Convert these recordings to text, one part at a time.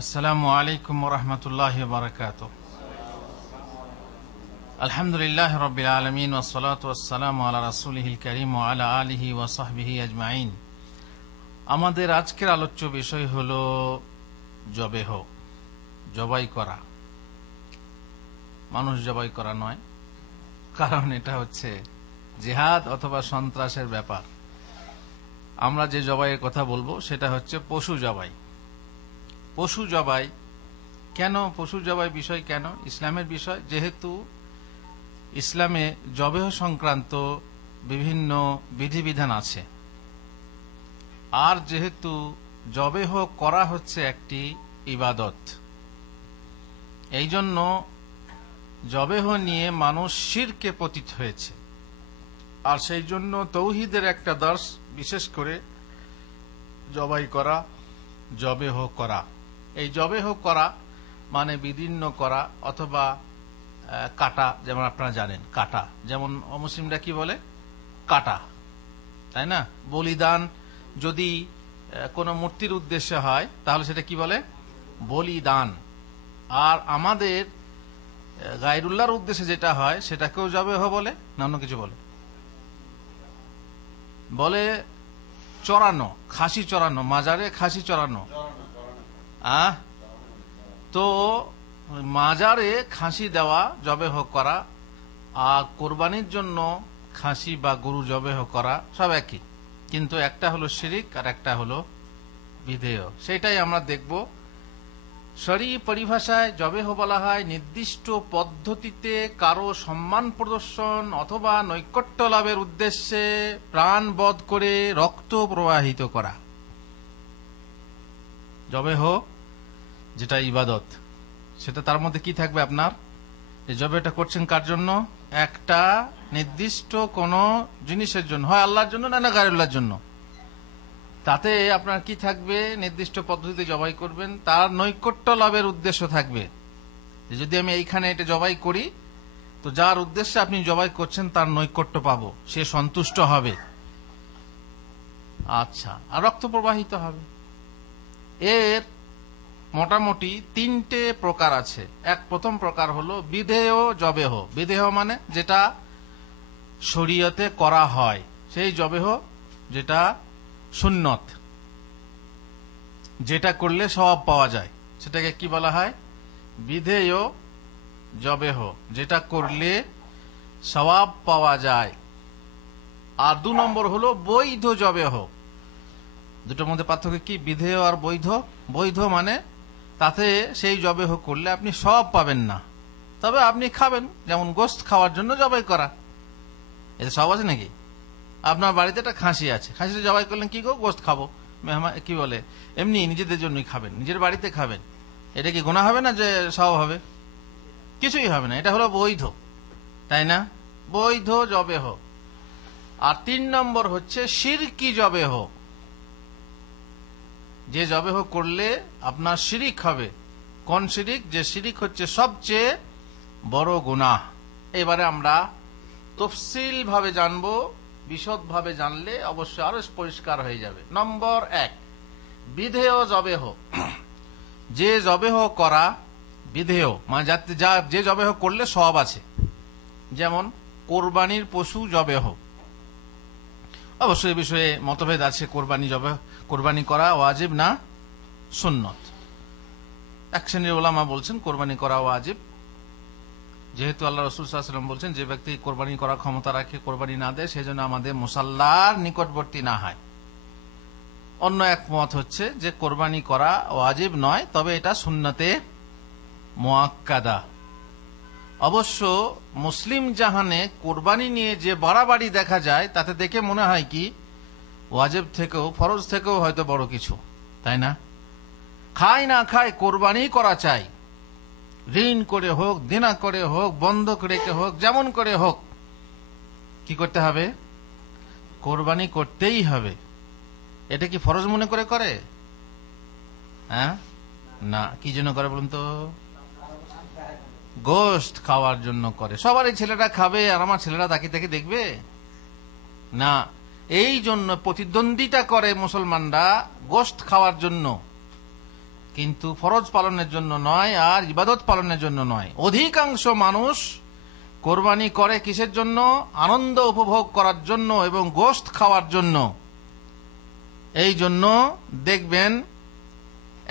আসসালামু আলাইকুম ওয়া রাহমাতুল্লাহি ওয়া বারাকাতুহু। আলহামদুলিল্লাহ রাব্বিল আলামিন ওয়াস সালাতু ওয়াস সালামু আলা রাসূলিহিল কারীম ওয়া আলা আলিহি ওয়া সাহবিহি আজমাইন। আমাদের আজকের আলোচ্য বিষয় হলো জবেহ, জবাই করা। মানুষ জবাই করা নয়, কারণ এটা হচ্ছে জিহাদ অথবা সন্ত্রাসের ব্যাপার। আমরা যে জবাইয়ের কথা বলবো সেটা হচ্ছে পশু জবাই। পশু জবাই কেন? পশু জবাই বিষয় কেন? ইসলামের বিষয়, যেহেতু ইসলামে জবেহ সংক্রান্ত বিভিন্ন বিধিবিধান আছে, আর যেহেতু জবেহ করা হচ্ছে একটি ইবাদত, এই জন্য জবেহ নিয়ে মানুষ শিরকে পতিত হয়েছে। আর সেই জন্য তৌহিদের একটা দর্শ, বিশেষ করে জবাই করা, জবেহ করা। এই জবেহ করা মানে বিদীর্ণ করা অথবা কাটা, যেমন আপনারা জানেন কাটা, যেমন অমুসলিমরা কি বলে কাটা, তাই না? বলিদান যদি কোনো মূর্তির উদ্দেশ্যে হয় তাহলে সেটা কি বলে? বলিদান। আর আমাদের গায়রুল্লাহর উদ্দেশ্যে যেটা হয় সেটাকেও জবেহ বলে, না অন্য কিছু বলে? বলে চড়ানো, খাসি চড়ানো, মাজারে খাসি চড়ানো। তো মাজারে খাসি দেওয়া জবেহ করা, আর কোরবানির জন্য খাসি বা গরু জবেহ করা সব একই, কিন্তু একটা হলো শিরিক আর একটা হলো বিধেয়। সেটাই আমরা দেখব। শরঈ পরিভাষায় জবেহ বলা হয় নির্দিষ্ট পদ্ধতিতে কারো সম্মান প্রদর্শন অথবা নৈকট্য লাভের উদ্দেশ্যে প্রাণ বধ করে রক্ত প্রবাহিত করা। জবেহ যেটা ইবাদত, সেটা তার মধ্যে কি থাকবে? আপনার এই জবেহটা করছেন কার জন্য? একটা নির্দিষ্ট কোন জিনিসের জন্য, হয় আল্লাহর জন্য না গায়রুল্লাহর জন্য। তাতে আপনার কি থাকবে? নির্দিষ্ট পদ্ধতিতে জবাই করবেন, তার নৈকট্য লাভের উদ্দেশ্য থাকবে। যদি আমি এইখানে এটা জবাই করি, তো যার উদ্দেশ্যে আপনি জবাই করছেন তার নৈকট্য পাবো, সে সন্তুষ্ট হবে। আচ্ছা, আর রক্ত প্রবাহিত হবে। এর মোটামুটি তিনটে প্রকার আছে। প্রথম প্রকার হলো বিধেয় জবেহ। বিধেয় মানে যেটা শরীয়তে করা হয়, সেই জবেহ যেটা সুন্নত, যেটা করলে সওয়াব পাওয়া যায়, সেটাকে কি বলা হয়? বিধেয় জবেহ, যেটা করলে সওয়াব পাওয়া যায়। আর 2 নম্বর হলো বৈধ জবেহ। দুটোর মধ্যে পার্থক্য কি? বিধেয় আর বৈধ। বৈধ মানে তাতে সেই জবেহ করলে আপনি সওয়াব পাবেন না, তবে আপনি খাবেন, যেমন গোশত খাওয়ার জন্য জবাই করা। এতে সওয়াব আছে নাকি? আপনার বাড়িতে একটা খাসি আছে, খাসিটা জবাই করলেন, কি গো গোশত খাবো, কি বলে, এমনি নিজেদের জন্যই খাবেন, নিজের বাড়িতে খাবেন, এটা কি গুনাহ হবে না যে সওয়াব হবে? কিছুই হবে না। এটা হলো বৈধ, তাই না? বৈধ জবেহ। আর 3 নম্বর হচ্ছে শিরকি জবেহ, যে জবেহ করলে আপনার শিরিক হবে। কোন শিরিক? যে শিরিক হচ্ছে সবচেয়ে বড় গুনাহ। এবারে আমরা তফসিল ভাবে জানবো, বিশদ ভাবে জানলে অবশ্যই আরো পরিষ্কার হয়ে যাবে। নম্বর 1, বিধেয় জবেহ। যে জবেহ করা বিধেয় মানে যে জবেহ করলে সওয়াব আছে, যেমন কোরবানির পশু জবেহ। অবশ্যই এই বিষয়ে মতভেদ আছে, কোরবানি করা ওয়াজিব না সুন্নত। এক শ্রেণীর ওলামা বলছেন কোরবানি করা ওয়াজিব, যেহেতু আল্লাহ রাসূল সাল্লাল্লাহু আলাইহি ওয়াসাল্লাম বলছেন যে ব্যক্তি কোরবানি করার ক্ষমতা রাখে কোরবানি না দেয়, সেজন্য আমাদের মুসাল্লার নিকটবর্তী না হয়। অন্য এক মত হচ্ছে যে কোরবানি করা ওয়াজিব নয়, তবে এটা সুন্নতে মুআক্কাদা। অবশ্য মুসলিম জাহানে কোরবানি নিয়ে যে বাড়াবাড়ি দেখা যায়, তাতে দেখে মনে হয় কি ওয়াজিব থেকেও, ফরজ থেকেও হয়তো বড় কিছু, তাই না? খায় না খায় কোরবানি করা চাই, ঋণ করে হোক, দেনা করে হোক, বন্ধক রেখে হোক, যেমন করে হোক, কি করতে হবে? কোরবানি করতেই হবে। এটা কি ফরজ মনে করে করে? হ্যাঁ, না। কি জন্য করে বলুন তো? গোশত খাওয়ার জন্য করে। সবারই ছেলেরা খাবে আর আমার ছেলেরা তাকিয়ে তাকিয়ে দেখবে না, এই জন্য প্রতিদ্বন্দ্বিতা করে মুসলমানরা গোশত খাওয়ার জন্য। কিন্তু ফরজ পালনের জন্য নয়, আর ইবাদত পালনের জন্য নয়। অধিকাংশ মানুষ কোরবানি করে কিসের জন্য? আনন্দ উপভোগ করার জন্য এবং গোশত খাওয়ার জন্য। এই জন্য দেখবেন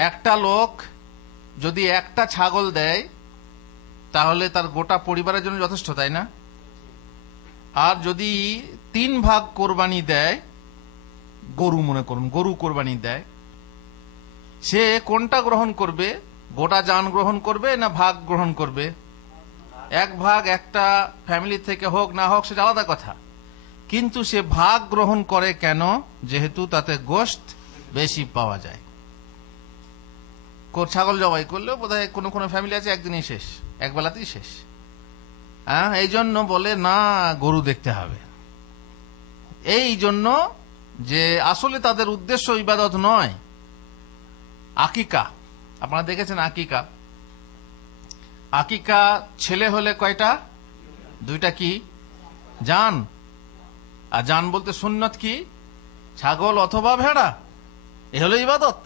একটা লোক যদি একটা ছাগল দেয় তাহলে তার গোটা পরিবারের জন্য যথেষ্ট, তাই না? আর যদি 3 ভাগ কোরবানি দেয়, গরু মনে করুন, গরু কোরবানি দেয়, সে কোনটা গ্রহণ করবে? গোটা জান গ্রহণ করবে না ভাগ গ্রহণ করবে? এক ভাগ একটা ফ্যামিলি থেকে হোক না হোক সেটা আলাদা কথা, কিন্তু সে ভাগ গ্রহণ করে কেন? যেহেতু তাতে গোশত বেশি পাওয়া যায়। ছাগল জবাই করলেও বোধহয় কোনো কোনো ফ্যামিলি আছে একদিনই শেষ, একবেলাতেই শেষ। এই জন্য বলে না, গরু দেখতে হবে। এই জন্য যে আসলে তাদের উদ্দেশ্য ইবাদত নয়। আকিকা, আপনারা দেখেছেন আকিকা, আকিকা ছেলে হলে কয়টা? 2টা। কি? জান। আর জান বলতে সুন্নত কি? ছাগল অথবা ভেড়া, এ হলো ইবাদত।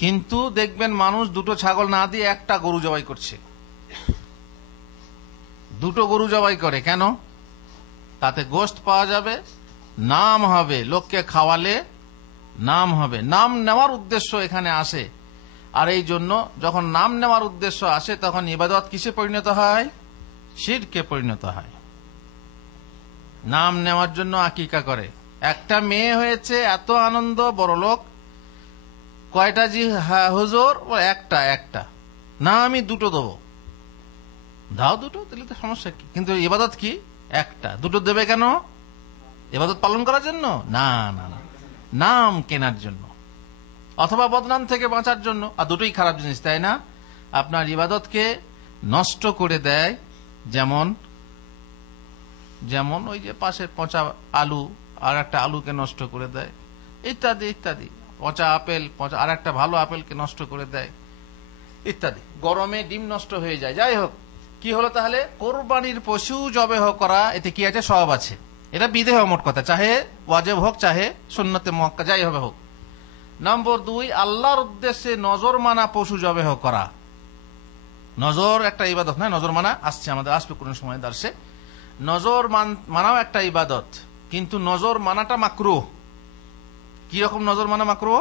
কিন্তু দেখবেন মানুষ 2টো ছাগল না দিয়ে একটা গরু জবাই করছে, 2টো গরু জবাই করে কেন? তাতে গোশত পাওয়া যাবে, নাম হবে, লোককে খাওয়ালে নাম হবে, নাম নেওয়ার উদ্দেশ্য এখানে আসে। আর এই জন্য যখন নাম নেওয়ার উদ্দেশ্য আসে তখন ইবাদত কিসে পরিণত হয়? শিরকে পরিণত হয়। নাম নেওয়ার জন্য আকিকা করে। একটা মেয়ে হয়েছে, এত আনন্দ, বড় লোক, কয়টা জি হুজুর? একটা। না, আমি 2টো দেবো। দাও 2টো, তাহলে তো সমস্যা কি? কিন্তু ইবাদত কি? একটা। 2টো দেবে কেন? ইবাদত পালন করার জন্য? না না না, নাম কেনার জন্য অথবা বদনাম থেকে বাঁচার জন্য। আর 2টোই খারাপ জিনিস, তাই না? আপনার ইবাদতকে নষ্ট করে দেয়। যেমন যেমন ওই যে পাশের পচা আলু আর একটা আলুকে নষ্ট করে দেয়, ইত্যাদি ইত্যাদি। পচা আপেল আর একটা ভালো আপেলকে নষ্ট করে দেয়, ইত্যাদি। গরমে ডিম নষ্ট হয়ে যায়। যাই হোক, কি হলো তাহলে? কোরবানির পশু জবেহ করা, এতে কি আছে? সওয়াব আছে। এটা বিদেহ, মোট কথা, চাহে ওয়াজিব হোক চাহে সুন্নতে মুআক্কাদা, যাই হবে হোক। নম্বর 2, আল্লাহর উদ্দেশ্যে নজর মানা পশু জবেহ করা। নজর একটা ইবাদত, না? নজর মানা আসছে, আমাদের আসবে কোন সময় দার্সে। নজর মানাও একটা ইবাদত, কিন্তু নজর মানাটা মাকরুহ। কি রকম নজর মানা মাকরুহ?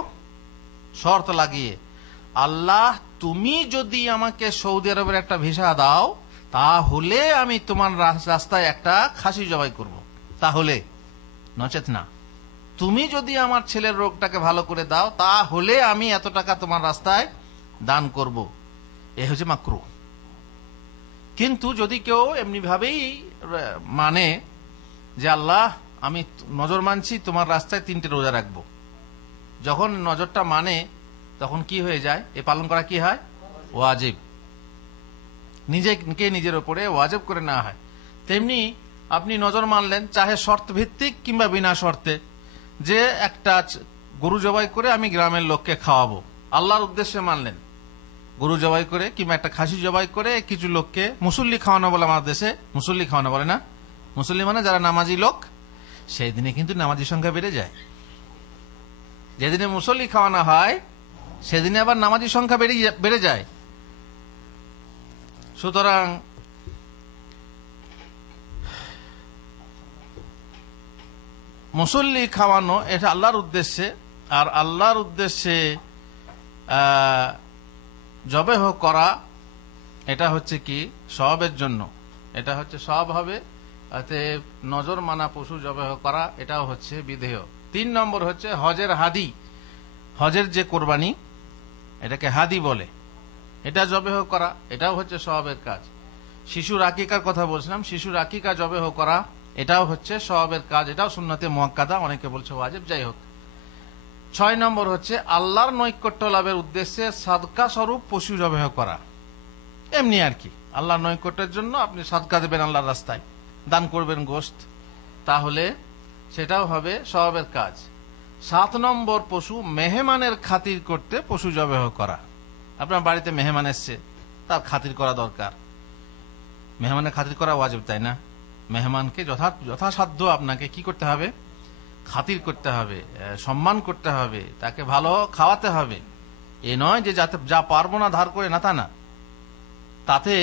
শর্ত লাগিয়ে, আল্লাহ তুমি যদি আমাকে সৌদি আরবের একটা ভিসা দাও তাহলে আমি তোমার রাস্তায় একটা খাসি জবাই করব, তাহলে, নচেত না। তুমি যদি আমার ছেলের রোগটাকে ভালো করে দাও তাহলে আমি এত টাকা তোমার রাস্তায় দান করব, এ হচ্ছে মাকরুহ। কিন্তু যদি কেউ এমনি ভাবেই মানে যে আল্লাহ আমি নজর মানছি, তোমার রাস্তায় 3টে রোজা রাখবো, যখন নজরটা মানে তখন কি হয়ে যায়? এ পালন করা কি হয়? ওয়াজিব। নিজের উপরে ওয়াজিব করে নেওয়া হয়। তেমনি আপনি নজর মানলেন, চাহে শর্ত ভিত্তিক কিংবা বিনা শর্তে, যে একটা গরু জবাই করে আমি গ্রামের লোককে খাওয়াবো, আল্লাহর উদ্দেশ্যে মানলেন। গরু জবাই করে কিংবা একটা খাসি জবাই করে কিছু লোককে মুসল্লি খাওয়ানো বলে, আমাদের দেশে মুসল্লি খাওয়ানো বলে না? মুসল্লি মানে যারা নামাজি লোক। সেই দিনে কিন্তু নামাজি সংখ্যা বেড়ে যায়। যেদিনে মুসল্লি খাওয়ানো হয় সেদিনে আবার নামাজি সংখ্যা বেড়ে যায়। সুতরাং মুসল্লি খাওয়ানো এটা আল্লাহর উদ্দেশ্যে, আর আল্লাহর উদ্দেশ্যে জবেহ করা এটা হচ্ছে কি? সওয়াবের জন্য। এটা হচ্ছে সওয়াব হবে। নজর মানা পশু জবেহ করা এটাও হচ্ছে বিধেয়। 3 নম্বর হচ্ছে হজের হাদি। হজের যে কোরবানি, এটাকে হাদি বলে, এটা জবেহ করা, এটাও হচ্ছে সওয়াবের কাজ। শিশুর আকিকার কথা বলছিলাম, শিশুর আকিকা জবেহ করা এটাও হচ্ছে সওয়াবের কাজ, এটাও সুন্নতে মুআক্কাদা, অনেকে বলছে ওয়াজিব, যাই হোক। 6 নম্বর হচ্ছে আল্লাহর নৈকট্য লাভের উদ্দেশ্যে সাদকা স্বরূপ পশু জবেহ করা। এমনি আর কি, আল্লাহর নৈকট্যের জন্য আপনি সাদকা দেবেন আল্লাহর রাস্তায়, দান করবেন গোশত, তাহলে সেটাও হবে সওয়াবের কাজ। 7 নম্বর পশু মেহমানের খাতির করতে পশু জবেহ করা। আপনার বাড়িতে মেহমান এসছে, তার খাতির করা দরকার। মেহমানের খাতির করা ওয়াজিব, তাই না? মেহমানকে যথাসাধ্য আপনাকে কি করতে হবে? খাতির করতে হবে, সম্মান করতে হবে, তাকে ভালো খাওয়াতে হবে। এ নয় যে যাতে যা পারবো না ধার করে না, তা না। তাতে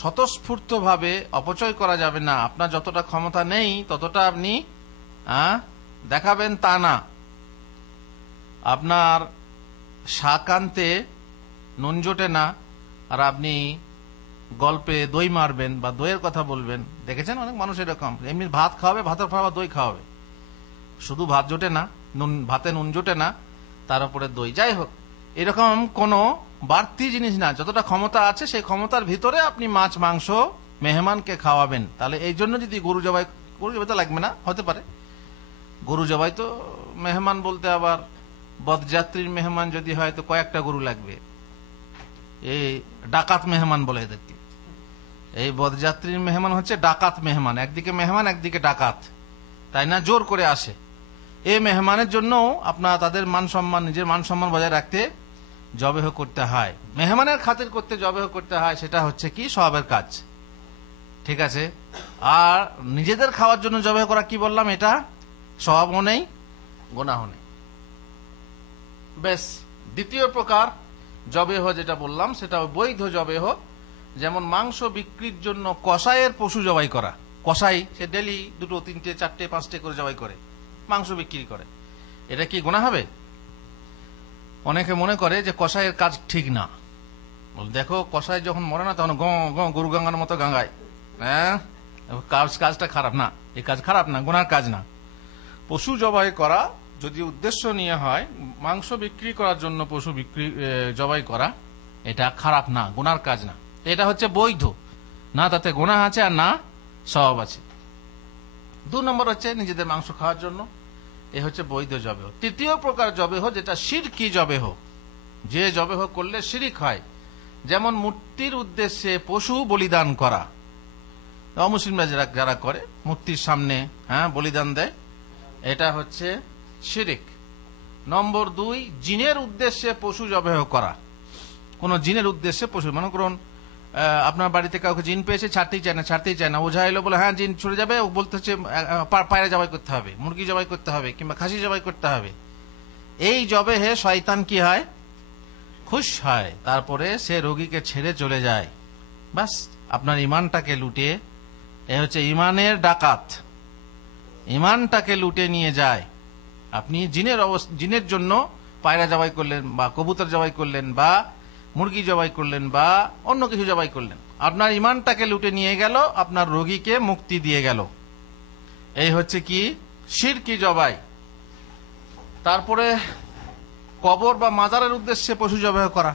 স্বতঃস্ফূর্ত ভাবে অপচয় করা যাবে না। আপনার যতটা ক্ষমতা নেই ততটা আপনি দেখাবেন, তা না। আপনার শাক আনতে নুন জোটে না আর আপনি গল্পে দই মারবেন বা দইয়ের কথা বলবেন। দেখেছেন অনেক মানুষ এরকম, এমনি ভাত খাওয়াবে, ভাতের পর দই খাওয়াবে, শুধু ভাত জোটে না, ভাতে নুন জোটে না, তার উপরে দই। যাই হোক, এরকম কোনো বাড়তি জিনিস না, যতটা ক্ষমতা আছে সেই ক্ষমতার ভিতরে আপনি মাছ মাংস মেহমানকে খাওয়াবেন। তাহলে এই জন্য যদি গরু জবাই তো লাগবে না, হতে পারে গরু জবাই তো মেহমান বলতে আবার বদযাত্রীর মেহমান যদি হয় তো কয়েকটা গরু লাগবে। এই ডাকাত মেহমান বলে এদেরকে। এই বদযাত্রীর মেহমান হচ্ছে ডাকাত মেহমান, একদিকে মেহমান একদিকে ডাকাত, তাই না, জোর করে আসে। এই মেহমানের জন্য আপনার তাদের মান সম্মান, নিজের মান সম্মান বজায় রাখতে জবেহ করতে হয়, মেহমানের খাতির করতে জবেহ করতে হয়। সেটা হচ্ছে কি সওয়াবের কাজ, ঠিক আছে। আর নিজেদের খাওয়ার জন্য জবেহ করা কি বললাম, এটা সওয়াবও নেই গুনাহও নেই। বেশ, দ্বিতীয় প্রকার জবেহ যেটা বললাম সেটা বৈধ জবেহ। যেমন মাংস বিক্রির জন্য কসাইয়ের পশু জবাই করা। কসাই সে ডেলি 2, 3, 4, 5 করে জবাই করে, মাংস বিক্রি করে, এটা কি গুনাহ হবে? অনেকে মনে করে যে কসাইয়ের কাজ ঠিক না। দেখো, কসাই যখন মরে না তখন গরু গাঙ্গার মতো গাঙ্গায়, হ্যাঁ, কাজটা খারাপ না, এই কাজ খারাপ না, গুনার কাজ না। পশু জবাই করা যদি উদ্দেশ্য নিয়ে হয় মাংস বিক্রি করার জন্য পশু জবাই করা, এটা খারাপ না, গুনার কাজ না, এটা হচ্ছে বৈধ, না তাতে গুনাহ আছে আর না সওয়াব আছে। 2 নম্বর হচ্ছে নিজেদের মাংস খাওয়ার জন্য, এ হচ্ছে বৈধ জবেহ। তৃতীয় প্রকার জবেহ যেটা শিরকি জবেহ, যে জবেহ করলে শিরিক হয়। যেমন মূর্তির উদ্দেশ্যে পশু বলিদান করা, অমুসলিমরা যারা করে মূর্তির সামনে বলিদান দেয়, এটা হচ্ছে শিরিক। নম্বর 2, জিনের উদ্দেশ্যে পশু জবেহ করা। কোন জিনের উদ্দেশ্যে পশু, মনে করুন আপনার বাড়িতে কাউকে জিন পেয়েছে, ছাড়তেই চায় না, ওঝা এলো বলে হ্যাঁ জিন ছুটে যাবে, ও বলতে হচ্ছে পায়রা জবাই করতে হবে, মুরগি জবাই করতে হবে, কিংবা খাসি জবাই করতে হবে। এই জবেহে শয়তান কি হয়, খুশ হয়, তারপরে সে রোগীকে ছেড়ে চলে যায়। বাস, আপনার ইমানটাকে লুটে, এ হচ্ছে ইমানের ডাকাত, ইমানটাকে লুটে নিয়ে যায়। আপনি জিনের জন্য পায়রা জবাই করলেন বা কবুতর জবাই করলেন বা মুরগি জবাই করলেন বা অন্য কিছু জবাই করলেন, আপনার ইমানটাকে লুটে নিয়ে গেল, আপনার রোগীকে মুক্তি দিয়ে গেল। এই হচ্ছে কি শিরকি জবাই। তারপরে কবর বা মাজারের উদ্দেশ্যে পশু জবাই করা।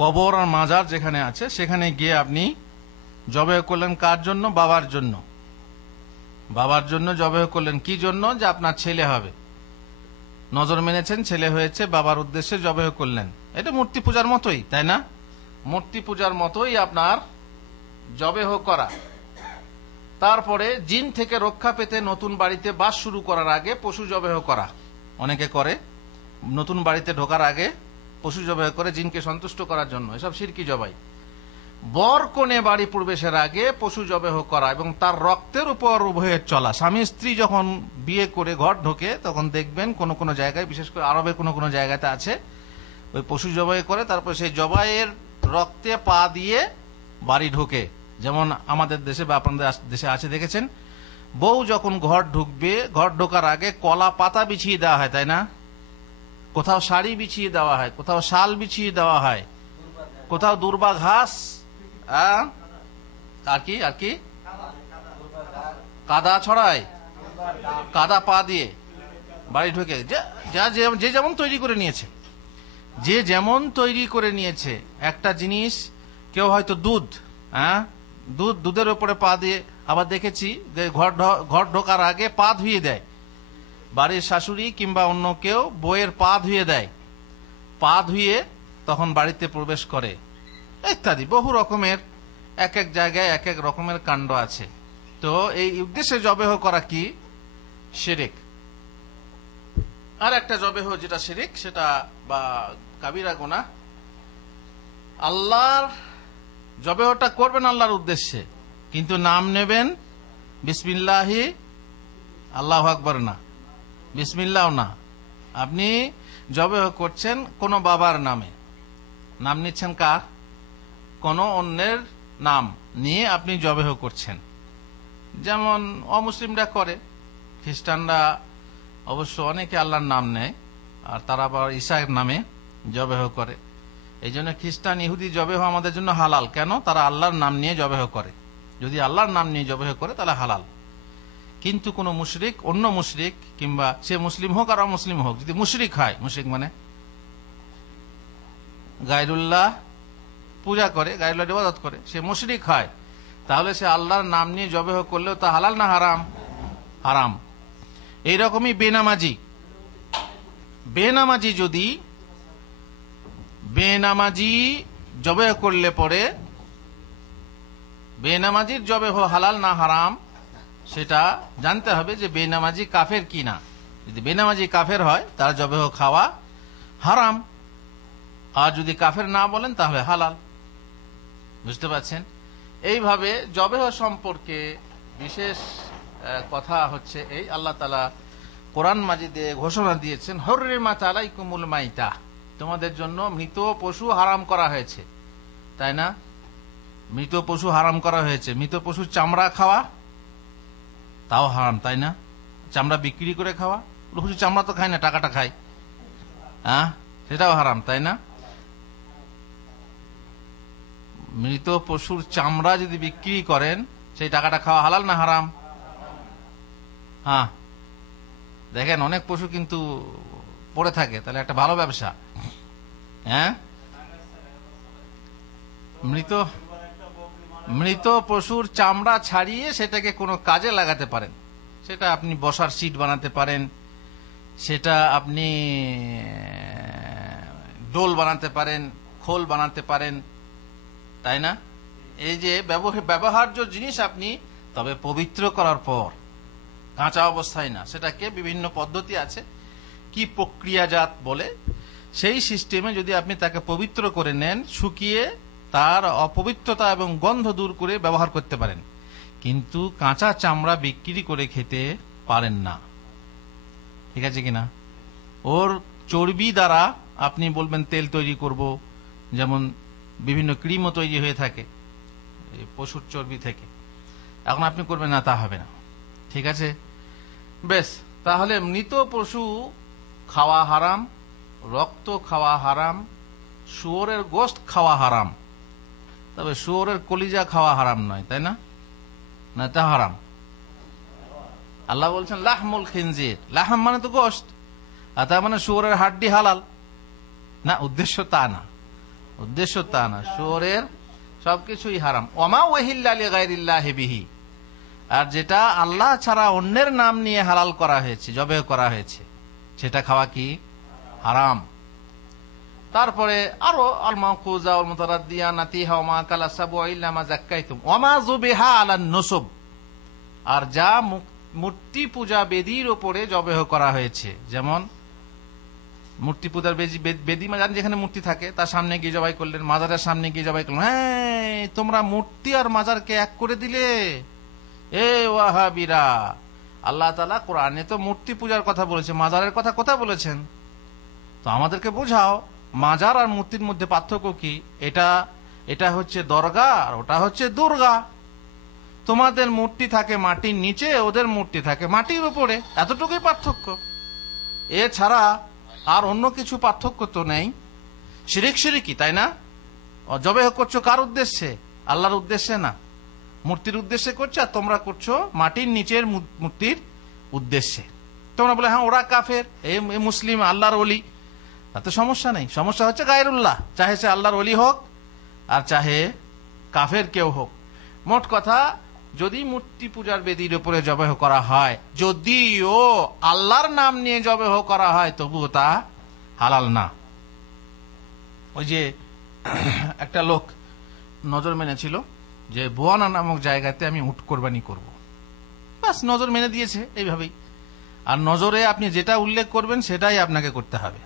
কবর আর মাজার যেখানে আছে সেখানে গিয়ে আপনি জবাই করলেন, কার জন্য, বাবার জন্য। বাবার জন্য জবাই করলেন, কি জন্য, যে আপনার ছেলে হবে, নজর মেনেছেন, ছেলে হয়েছে, বাবার উদ্দেশ্যে জবাই করলেন। এটা মূর্তি পূজার মতোই, তাই না, মূর্তি পূজার মতোই আপনার জবাই করা। তারপরে জিন থেকে রক্ষা পেতে নতুন বাড়িতে বাস শুরু করার আগে পশু জবাই করা, অনেকে করে, নতুন বাড়িতে ঢোকার আগে পশু জবাই করে জিনকে সন্তুষ্ট করার জন্য, এসব শিরকি জবাই। বর কনে বাড়ি প্রবেশের আগে পশু জবাই করা এবং তার রক্তের উপর উভয়ের চলা। স্বামী স্ত্রী যখন বিয়ে করে ঘর ঢোকে তখন দেখবেন কোন কোন জায়গায়, বিশেষ করে আরবে কোন কোন জায়গাতে আছে, ওই পশু জবাই করে, তারপর সেই জবাইয়ের রক্তে পা দিয়ে বাড়ি ঢোকে। যেমন আমাদের দেশে বা আপনাদের দেশে আছে, দেখেছেন, বউ যখন ঘর ঢুকবে, ঘর ঢোকার আগে কলা পাতা বিছিয়ে দেওয়া হয়, তাই না, কোথাও শাড়ি বিছিয়ে দেওয়া হয়, কোথাও শাল বিছিয়ে দেওয়া হয়, কোথাও দুর্বা ঘাস, আর কি কাদা ছড়ায়, কাদা পা দিয়ে বাড়ি ঢুকে, যে যেমন তৈরি করে নিয়েছে, যে যেমন তৈরি করে নিয়েছে। একটা জিনিস, কেউ হয়তো দুধের উপরে পা দিয়ে, আবার দেখেছি ঘর ঢোকার আগে পা ধুয়ে দেয়, বাড়ির শাশুড়ি কিংবা অন্য কেউ বইয়ের পা ধুয়ে দেয়, পা ধুয়ে তখন বাড়িতে প্রবেশ করে, ইত্যাদি বহু রকমের, এক এক জায়গায় এক এক রকমের কাণ্ড আছে। তো এই উদ্দেশ্যে জবেহ করা কি শিরিক। আর একটা জবেহ যেটা শিরিক, সেটা বা কাবিরা গুনাহ। আল্লাহর জবেহটা করবেন আল্লাহর উদ্দেশ্যে, কিন্তু নাম নেবেন বিসমিল্লাহি, আল্লাহু আকবার না, বিসমিল্লাহ না, আপনি জবেহ করছেন কোন বাবার নামে, নাম নিচ্ছেন কার? কোন অন্যের নাম নিয়ে আপনি জবেহ করছেন, যেমন অমুসলিমরা করে। খ্রিস্টানরা অবশ্য অনেকে আল্লাহর নাম নেয়, আর তারা আবার ঈসার নামে জবেহ করে। এই জন্য খ্রিস্টান ইহুদি জবেহ আমাদের জন্য হালাল। কেন? তারা আল্লাহর নাম নিয়ে জবেহ করে। যদি আল্লাহর নাম নিয়ে জবেহ করে তাহলে হালাল। কিন্তু কোন মুশরিক, অন্য মুশরিক, কিংবা সে মুসলিম হোক আর অমুসলিম হোক, যদি মুশরিক হয়, মুশরিক মানে গায়রুল্লাহ পূজা করে, গায়রুল্লাহ ইবাদত করে, সে মুশরিক হয়, তাহলে সে আল্লাহর নাম নিয়ে জবেহ করলেও তা হালাল না হারাম? হারাম। এইরকমই বেনামাজি, বেনামাজি যদি বেনামাজি জবেহ করলে পরে বেনামাজির জবেহ হালাল না হারাম সেটা জানতে হবে যে বেনামাজি কাফের কিনা। যদি বেনামাজি কাফের হয় তার জবেহ খাওয়া হারাম, আর যদি কাফের না বলেন তাহলে হালাল। বুঝতে পারছেন? এইভাবে জবেহ সম্পর্কে বিশেষ কথা হচ্ছে এই, আল্লাহ তাআলা কোরআন মাজিদে ঘোষণা দিয়েছেন, হুররিমাত আলাইকুমুল মাইতা, তোমাদের জন্য মৃত পশু হারাম করা হয়েছে। তাই না? মৃত পশু হারাম করা হয়েছে। মৃত পশুর চামড়া খাওয়া তাও হারাম, তাই না? চামড়া বিক্রি করে খাওয়া, পশু চামড়া তো খায় না, টাকাটা খায়, হ্যাঁ, সেটাও হারাম, তাই না? মৃত পশুর চামড়া যদি বিক্রি করেন সেই টাকাটা খাওয়া হালাল না হারাম? হ্যাঁ, দেখেন অনেক পশু কিন্তু পড়ে থাকে, তাহলে একটা ভালো ব্যবসা। হ্যাঁ, মৃত পশুর চামড়া ছাড়িয়ে সেটাকে কোনো কাজে লাগাতে পারেন। সেটা আপনি বসার সিট বানাতে পারেন, সেটা আপনি ডোল বানাতে পারেন, খোল বানাতে পারেন, তাই না? এই যে ব্যবহার্য জিনিস আপনি, তবে পবিত্র করার পর, কাঁচা অবস্থায় না। সেটাকে বিভিন্ন পদ্ধতি আছে, কি প্রক্রিয়াজাত বলে, সেই সিস্টেমে যদি আপনি তাকে পবিত্র করে নেন, শুকিয়ে তার অপবিত্রতা এবং গন্ধ দূর করে ব্যবহার করতে পারেন, কিন্তু কাঁচা চামড়া বিক্রি করে খেতে পারেন না। ঠিক আছে কিনা? ওর চর্বি দ্বারা আপনি বলবেন তেল তৈরি করব, যেমন বিভিন্ন ক্রিমও তৈরি হয়ে থাকে পশুর চর্বি থেকে, এখন আপনি করবেন না, তা হবে না। ঠিক আছে, বেশ। তাহলে মৃত পশু খাওয়া হারাম, রক্ত খাওয়া হারাম, শুয়োরের গোশত খাওয়া হারাম, তবে শুয়োরের কলিজা খাওয়া হারাম নয়, তাই না? না, তা হারাম। আল্লাহ বলছেন লাহমুল খিনজির, লাহম মানে তো গোশত, আর তার মানে শুয়োরের হাড্ডি হালাল না? উদ্দেশ্য তা না, উদ্দেশ্য তা না, শুয়োরের সবকিছুই হারাম। ওমা ওয়াহিল্লা লিগাইরিল্লাহি বিহি, আর যেটা আল্লাহ ছাড়া অন্যের নাম নিয়ে হালাল করা হয়েছে, জবেহ করা হয়েছে, সেটা খাওয়া কি? হারাম। তারপরে আরো আল মাকুযা ওয়াল মুতারাদ্দিয়া নাতিহা ওয়া মা কালা সাবু ইল্লা মা যাক্কাইতুম ওয়া মা যুবিহা আলান নুসুব, আর যা মূর্তি পূজা বেদির উপরে জবেহ করা হয়েছে, যেমন মূর্তি পূজার বেদি মানে যেখানে মূর্তি থাকে তার সামনে গিয়ে জবাই করলেন, মাজারের সামনে গিয়ে জবাই করলেন। হ্যাঁ, তোমরা মূর্তি আর মাজারকে এক করে দিলে, এ ওয়াহাবিরা। আল্লাহ তাআলা কোরআনে তো মূর্তি পূজার কথা বলেছে, মাজারের কথা কোথায় বলেছেন? তো আমাদেরকে বোঝাও মাজার আর মূর্তির মধ্যে পার্থক্য কি। এটা হচ্ছে দরগা আর ওটা হচ্ছে দুর্গা। তোমাদের মূর্তি থাকে মাটির নিচে, ওদের মূর্তি থাকে মাটির উপরে, এতটুকুই পার্থক্য। এছাড়া আর অন্য কিছু পার্থক্য তো নেই। শিরিকি, তাই না? জবেহ করছো কার উদ্দেশ্যে? আল্লাহর উদ্দেশ্যে না, মূর্তির উদ্দেশ্যে করছো, আর তোমরা করছো মাটির নিচের মূর্তির উদ্দেশ্যে। তোমরা বলে হ্যাঁ ওরা কাফের, এই মুসলিম, আল্লাহর ওলি, তাতে সমস্যা নেই। সমস্যা হচ্ছে গায়রুল্লাহ, চাহে সে আল্লাহর ওলি হোক আর চাহে কাফের কেউ হোক। মোট কথা, যদি মূর্তি পূজার বেদির উপরে জবেহ করা হয়, যদিও আল্লাহর নাম নিয়ে জবেহ করা হয়, তবুও তা হালাল না। ওই যে একটা লোক নজর মেনেছিল যে বোয়ানা নামক জায়গাতে আমি উট কোরবানি করব, বাস নজর মেনে দিয়েছে এইভাবেই। আর নজরে আপনি যেটা উল্লেখ করবেন সেটাই আপনাকে করতে হবে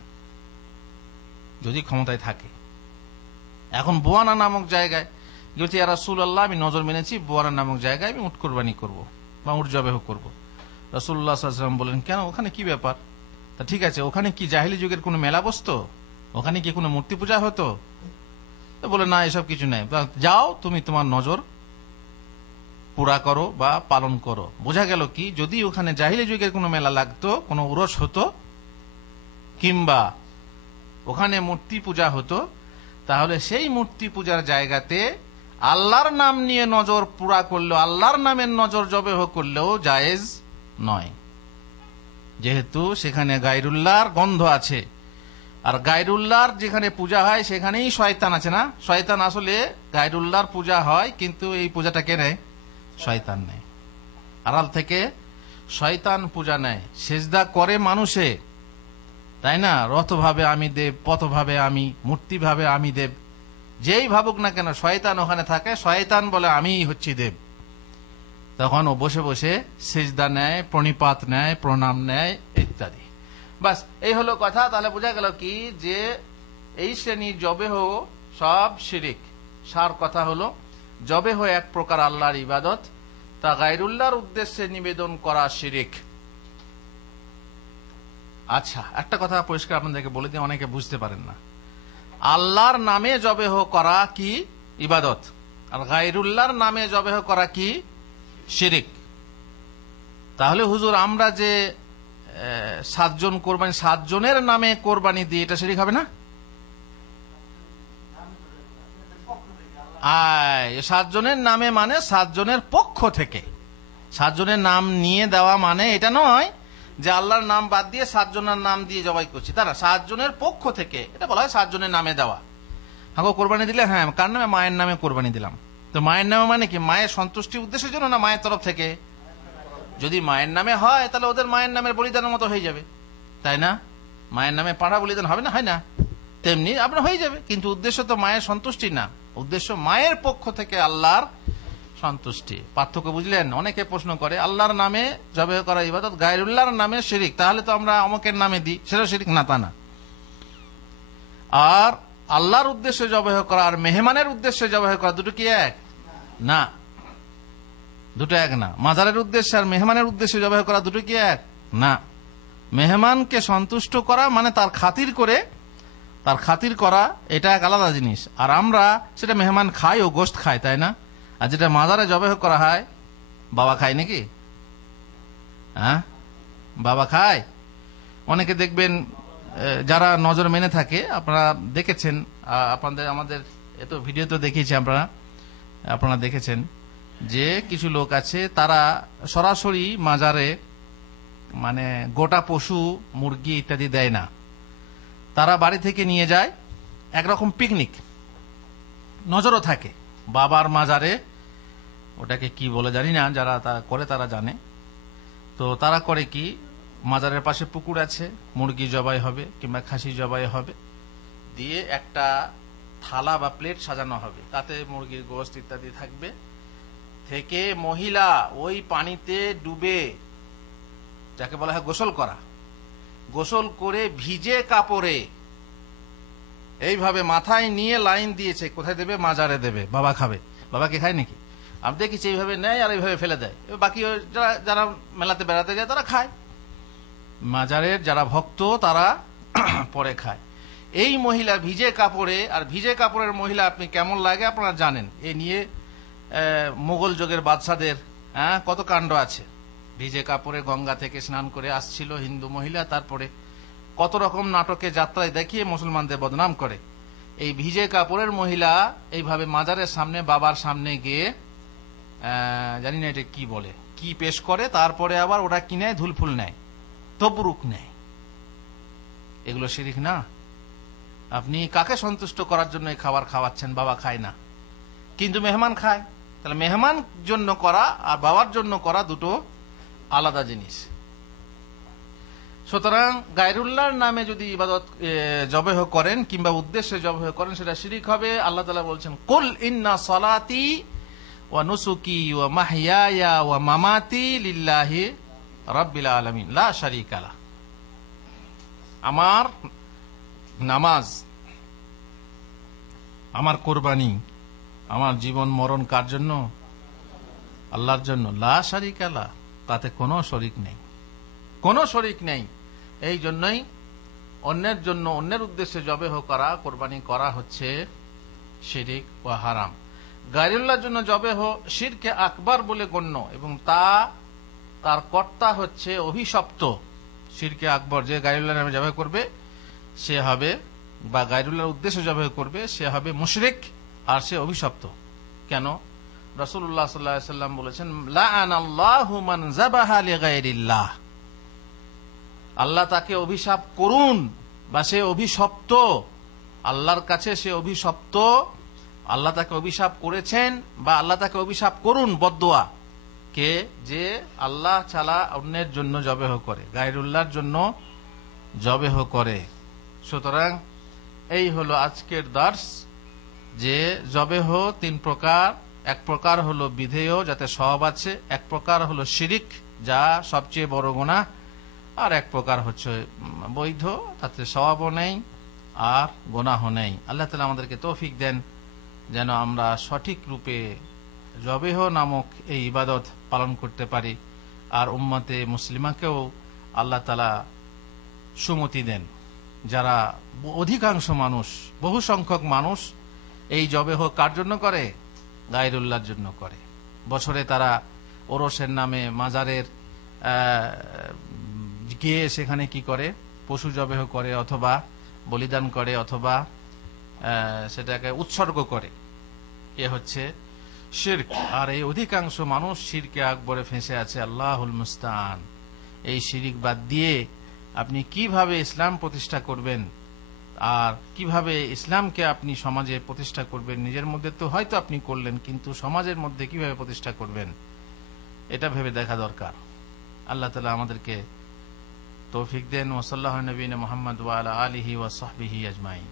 যদি ক্ষমতায় থাকে। এখন বোয়ানা নামক জায়গায় বলছি, ইয়া রাসূলুল্লাহ, আমি নজর মেনেছি বোয়ানা নামক জায়গায় আমি উট কোরবানি করব বা উট জবেহ করব। রাসূলুল্লাহ সাল্লাল্লাহু আলাইহি ওয়াসাল্লাম বলেন, কেন, ওখানে কি ব্যাপার? তা ঠিক আছে, ওখানে কি জাহিলি যুগের কোনো মেলা বসতো? ওখানে কি কোনো মূর্তি পূজা হতো? তো বলে না, এসব কিছু নেই। যাও তুমি তোমার নজর পুরা করো বা পালন করো। বোঝা গেল কি, যদি ওখানে জাহিলি যুগের কোনো মেলা লাগতো, কোনো উরস হতো, কিংবা ওখানে মূর্তি পূজা হতো, তাহলে সেই মূর্তি পূজার জায়গাতে আল্লাহর নাম নিয়ে নজর পুরা করলেও, আল্লাহর নামের নজর জবেহ করলেও জায়েজ নয়, যেহেতু সেখানে গায়রুল্লাহর গন্ধ আছে। আর গায়রুল্লাহর যেখানে পূজা হয় সেখানেই শয়তান আছে না? শয়তান আসলে গায়রুল্লাহর পূজা হয়, কিন্তু এই পূজাটা কে নেয়? শয়তান নেয়। আড়াল থেকে শয়তান পূজা নেয়, সেজদা করে মানুষে, তাই না? রথ ভাবে আমি দেব, পথ ভাবে আমি, মূর্তি ভাবে আমি দেব, যেই ভাবুক না কেন, শয়তান ওখানে থাকে, শয়তান বলে আমিই হচ্ছি দেব। তখন ও বসে বসে সেজদা নেয়, প্রণিপাত নেয়, প্রণাম নেয় ইত্যাদি। বাস এই হলো কথা। তাহলে বোঝা গেল কি, যে এই শ্রেণীর জবেহ সব শিরিক। সার কথা হলো, জবেহ এক প্রকার আল্লাহর ইবাদত, তা গায়রুল্লাহর উদ্দেশ্যে নিবেদন করা শিরিক। আচ্ছা, একটা কথা পরিষ্কার আপনাদেরকে বলে দিই, অনেকে বুঝতে পারেন না। আল্লাহর নামে জবেহ করা কি ইবাদত, আর গায়রুল্লাহর নামে জবেহ করা কি শিরিক। তাহলে হুজুর আমরা যে 7 জন কোরবানি, 7 জনের নামে কোরবানি দিই, এটা শিরিক হবে না? 7 জনের নামে মানে 7 জনের পক্ষ থেকে। 7 জনের নাম নিয়ে দেওয়া মানে এটা নয় যে আল্লাহর নাম বাদ দিয়ে 7 জনের নাম দিয়ে জবাই করছি, তারা 7 জনের পক্ষ থেকে, এটা বলা হয় 7 জনের নামে দেওয়া। হ্যাঁ, কোরবানি দিলে, হ্যাঁ কার নামে? মায়ের নামে কোরবানি দিলাম। তো মায়ের নামে মানে কি? মায়ের সন্তুষ্টির উদ্দেশ্যের জন্য, না মায়ের তরফ থেকে? যদি মায়ের নামে হয় তাহলে ওদের মায়ের নামের বলিদানের মতো হয়ে যাবে, তাই না? মায়ের নামে পাড়া বলিদান হবে না, হয় না? তেমনি আপনার হয়ে যাবে, কিন্তু উদ্দেশ্য তো মায়ের সন্তুষ্টি না, উদ্দেশ্য মায়ের পক্ষ থেকে আল্লাহর সন্তুষ্টি। পার্থক্য বুঝলেন? অনেকে প্রশ্ন করে আল্লাহর নামে জবেহ করা ইবাদত, গায়রুল্লাহর নামে শিরিক, তাহলে তো আমরা অমুকের নামে দিই, সেটা শিরিক না? তা না। আর আল্লাহর উদ্দেশ্যে জবেহ করা আর মেহমানের উদ্দেশ্যে জবেহ করা দুটো কি এক? না, দুটো এক না। মাজারের উদ্দেশ্যে আর মেহমানের উদ্দেশ্যে জবেহ করা দুটো কি এক? না। মেহমানকে সন্তুষ্ট করা মানে তার খাতির করে, তার খাতির করা, এটা এক আলাদা জিনিস। আর আমরা সেটা মেহমান খাই ও গোশত খাই, তাই না? আর যেটা মাজারে জবেহ করা হয়, বাবা খায় নাকি? হ্যাঁ, বাবা খায়। অনেকে দেখবেন যারা নজর মেনে থাকে, আপনারা দেখেছেন, আপনাদের আমাদের এত ভিডিও তো দেখিয়েছি, আপনারা দেখেছেন যে কিছু লোক আছে তারা সরাসরি মাজারে মানে গোটা পশু, মুরগি ইত্যাদি দেয় না, তারা বাড়ি থেকে নিয়ে যায় একরকম পিকনিক। নজরও থাকে বাবার মাজারে, ওটাকে কি বলে জানি না, যারা তারা করে তারা জানে। তো তারা করে কি, মাজারের পাশে পুকুর আছে, মুরগি জবাই হবে কিংবা খাসি জবাই হবে, দিয়ে একটা থালা বা প্লেট সাজানো হবে, তাতে মুরগির গোশত ইত্যাদি থাকবে। থেকে মহিলা ওই পানিতে ডুবে, যাকে বলা হয় গোসল করা, গোসল করে ভিজে কাপড়ে এইভাবে মাথায় নিয়ে লাইন দিয়েছে, কোথায় দেবে? মাজারে দেবে, বাবা খাবে। বাবাকে খায় নাকি? আমি দেখেছি এইভাবে নেয় আর এইভাবে ফেলে দেয়। বাকি যারা মেলাতে বেড়াতে যায় তারা খায়, মাজারের যারা ভক্ত তারা পরে খায়। এই মহিলা ভিজে কাপড়ে, আর ভিজে কাপড়ের মহিলা আপনি কেমন লাগে আপনারা জানেন। এ নিয়ে মোগল যুগের বাদশাদের কত কাণ্ড আছে। ভিজে কাপড়ে গঙ্গা থেকে স্নান করে আসছিল হিন্দু মহিলা, তারপরে কত রকম নাটকে যাত্রায় দেখিয়ে মুসলমানদের বদনাম করে। এই ভিজে কাপড়ের মহিলা এইভাবে মাজারের সামনে, বাবার সামনে গিয়ে জানি না এটা কি বলে, কি পেশ করে, তারপরে আবার ওরা কি নেয়? ধুলফুল নেয়, তবরুক নেয়। এগুলো শিরিক না? আপনি কাকে সন্তুষ্ট করার জন্য এই খাবার খাওয়াচ্ছেন? বাবা খায় না, কিন্তু মেহমান খায়। তাহলে মেহমান জন্য করা আর বাবার জন্য করা দুটো আলাদা জিনিস। সুতরাং গায়রুল্লাহর নামে যদি ইবাদত জবেহ করেন কিংবা উদ্দেশ্যে জবেহ করেন, সেটা শিরিক হবে। আল্লাহ তাআলা বলছেন, কুল ইন্না সালাতি ওয়া নুসুকি ওয়া মাহইয়ায়া ওয়া মামাতি লিল্লাহি রাব্বিল আলামিন লা শারীকা লাহ। আমার নামাজ, আমার কোরবানি, আমার জীবন মরণ কার জন্য? আল্লাহর জন্য। লা শারীকা লাহ, তাতে কোনো শরীক নেই, কোনো শরীক নেই। এই জন্যই অন্যের জন্য, অন্যের উদ্দেশ্যে জবেহ করা, কোরবানি করা হচ্ছে শিরক ও হারাম। গায়রুল্লাহর জন্য জবেহ শিরকে আকবার বলে গণ্য এবং তার কর্তা হচ্ছে অভিশপ্ত। শিরকে আকবর, যে গায়রুল্লাহ নামে জবেহ করবে সে হবে, বা গায়রুল্লাহর উদ্দেশ্যে জবেহ করবে সে হবে মুশরিক, আর সে অভিশপ্ত। কেন? রাসূলুল্লাহ সাল্লাল্লাহু আলাইহি ওয়াসাল্লাম বলেছেন, লাআনাল্লাহু মান যাবাহা লিগায়রিল্লাহ, আল্লাহ তাকে অভিশাপ করুন, বা সে অভিশপ্ত, আল্লাহর কাছে সে অভিশপ্ত। আল্লাহ তাকে অভিশাপ করেছেন, বা আল্লাহ তাকে অভিশাপ করুন, বদদুয়া। কে? যে আল্লাহ ছাড়া অন্যের জন্য জবেহ করে, গায়রুল্লাহর জন্য জবেহ করে। সুতরাং এই হলো আজকের দার্স, যে জবেহ তিন প্রকার। এক প্রকার হলো বিধেয়, যাতে সওয়াব আছে। এক প্রকার হলো শিরিক, যা সবচেয়ে বড় গুনাহ। আর এক প্রকার হচ্ছে বৈধ, তাতে সওয়াবও নেই আর গুনাহও নেই। আল্লাহ তাআলা আমাদেরকে তৌফিক দেন যেন আমরা সঠিক রূপে জবেহ নামক এই ইবাদত পালন করতে পারি, আর উম্মতে মুসলিমাকেও আল্লাহ তাআলা সুমতি দেন। যারা অধিকাংশ মানুষ, বহু সংখ্যক মানুষ এই জবেহ কার জন্য করে? গায়রুল্লাহর জন্য করে। বছরে তারা ওরসের নামে মাজারের গিয়ে সেখানে কি করে? পশু জবেহ করে, অথবা বলিদান করে, অথবা সেটাকে উৎসর্গ করে। এ হচ্ছে শিরক। আর এই অধিকাংশ মানুষ শিরকে আকবরে ফেঁসে আছে। আল্লাহুল মুস্তাআন। এই শিরক বাদ দিয়ে আপনি কিভাবে ইসলাম প্রতিষ্ঠা করবেন, আর কিভাবে ইসলামকে আপনি সমাজে প্রতিষ্ঠা করবেন? নিজের মধ্যে তো হয়তো আপনি করলেন, কিন্তু সমাজের মধ্যে কিভাবে প্রতিষ্ঠা করবেন এটা ভেবে দেখা দরকার। আল্লাহ তাআলা আমাদেরকে তৌফিক দেন। ওয়া সাল্লাল্লাহু আলা নবিয়িনা মুহাম্মদ ওয়া আলা আলিহি ওয়া সাহবিহি আজমাইন।